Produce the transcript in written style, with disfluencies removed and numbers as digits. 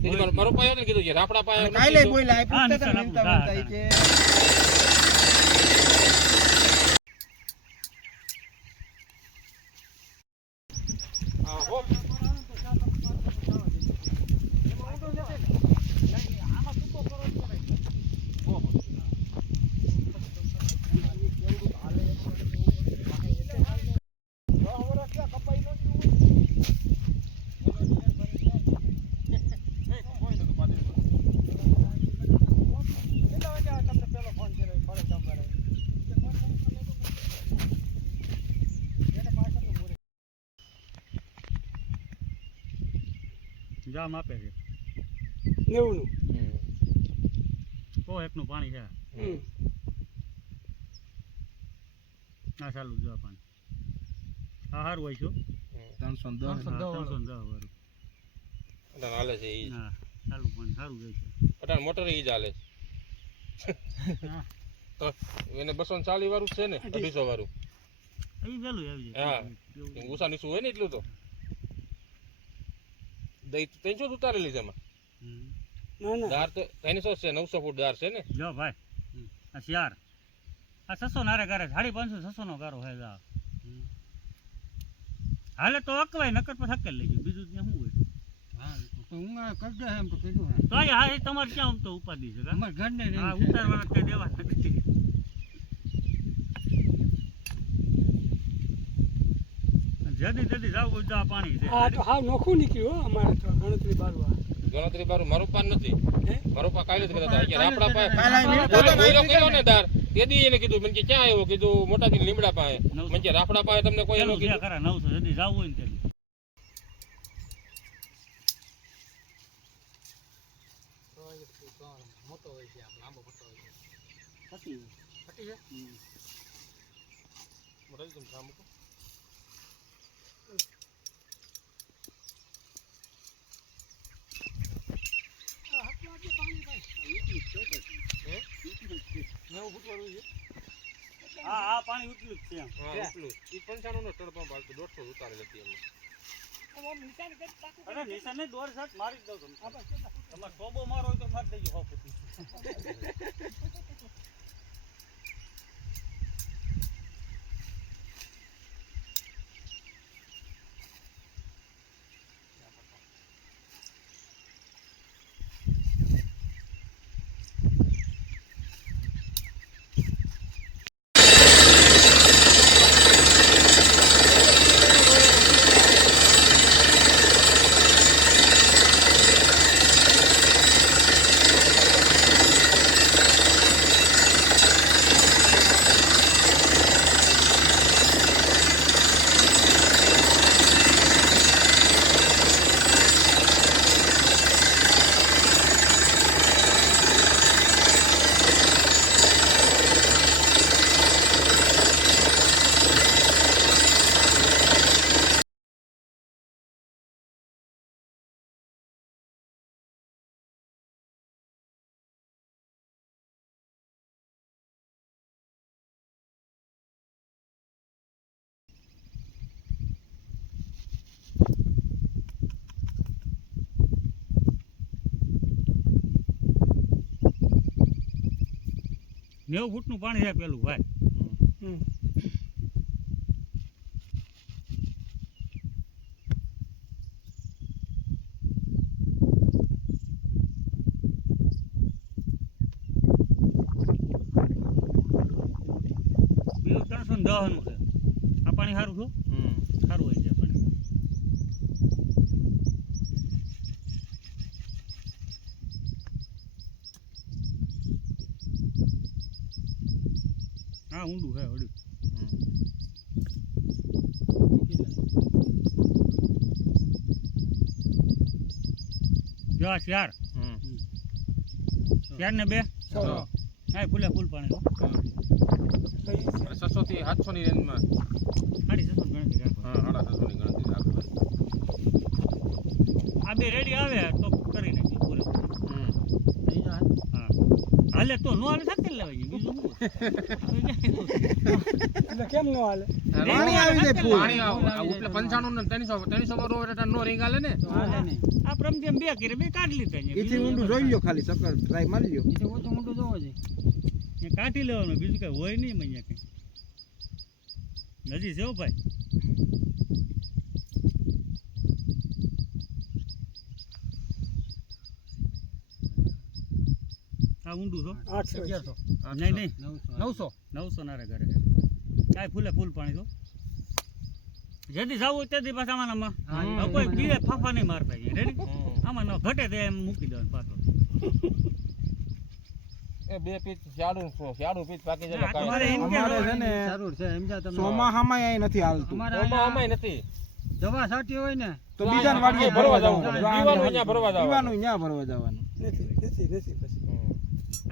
મારો પાયો ને કીધું છે રાપડા પાયો કાલે બોલ્યા આ પૂછતા હતા કે જામ આપે છે 90 નું કો એકનું પાણી છે આ ચાલુ જો પાણી આ હારું હોય છો 310 વાળું અટાણ હાલે છે ઈ હા ચાલુ પાણી સારું જાય છે અટાણ મોટર ઈ જ હાલે હા તો એને 240 વાળું છે ને 250 વાળું ઈ વેલું આવી હા જાય ઊંસા નીચું હોય ને એટલું તો દઈ 300 ઉતારેલી છે એમાં ના ના દાર તો 300 છે 900 ફૂટ દાર છે ને જો ભાઈ આ શિયાર આ 600 નારે ગારે 550 600 નો ગારો હે જા હાલે તો અકવાય નકર પર હકેલ લેજો બીજું ત્યાં શું હોય હા તો હું કરી દે એમ તો કીધું ને તો આ એ તમારે ક્યાં તો ઉપાધિ છે અમાર ઘર ને હા ઉતારવાના કે દેવા નથી જલ્દી જલ્દી જાવ બધું આ પાણી છે આ તો હાવ નોખું નીકળ્યું હો અમારે તો ગણતરી બારવા ગણતરી બારું મારું પાન નથી હે મારું પા કાલે જ કહેતા હતા કે રાપડા પાય કાલે બોલો કર્યો ને દાર તેદી એને કીધું મને કે ક્યાં આવ્યો કીધું મોટાથી લીમડા પાસે મને કે રાપડા પાસે તમને કોઈ એનો કીધું ખરા 900 જલ્દી જાવ હોય ને તે મોટો હોય છે આમ લાંબો મોટો હોય છે ફટી ફટી છે મોટાથી તમે કામ મૂકો આ પાણી ઉતલું જ છે હા એટલું ઈ 95 નો ટણ પંપ હાલતો 150 ઉતારેલ હતી એમને અરે નિશાન ને દોર સાત મારી જ દઉં તમે તમારે સોબો મારો હોય તો મારી દેજો હો ફૂટી નેવું ફૂટનું પાણી છે પેલું ભાઈ પેલું 310 નું છે આ પાણી સારું છું સારું હોય છે પાણી હા ઊંડું છે વડું જો આ શિયાર શિયાર ને 2 હા ફૂલે ફૂલ પાણી 600 થી 700 ની રેન્જમાં 650 ગણતરી રાખો હા 750 ની ગણતરી રાખો આ બે રેડી આવે તો કરી નાખી પૂરે થઈ જાય હા હાલે તો નો હાલે સાથે લેવાય બીજું એટલે કેમ ન હાલે? પાણી આવી જાય ફૂલ. પાણી એટલે 95 ને 300 માં રોવે એટલે નો રીંગ હાલે ને. આ પ્રમદેમ બે કરે બે કાઢી લીધા એથી ઊંડું જોઈ લ્યો ખાલી સકર ટ્રાય મારી લ્યો. કાઢી લેવાનું બીજું કઈ હોય નહીં અહીંયા કઈ નજી છે હો ભાઈ આ ઊંડું છો 800 નહીં નહીં 900 900 ના રે ઘરે કાંઈ ફૂલે ફૂલ પાણી તો જેથી જવું તેથી પાછા આમાં કોઈ બીજે ફાફા નહીં મારતા રેડી આમાં ન ઘટે તે એમ મૂકી દેવાનું પાછો એ બે પીસ શાડું પીસ પાકી જાય આ તમારે એમ કે અમારે છે ને ચોમાહામાં અહીં નથી હાલતું. અમાય નથી દવા છાંટી હોય ને તો બીજાને વાડીએ ભરવા ભરવા જવું જવું. પડે. પીવાનું અહીંયા ભરવા જવાનું. પીવાનું અહીંયા ભરવા જવાનું. નથી પછી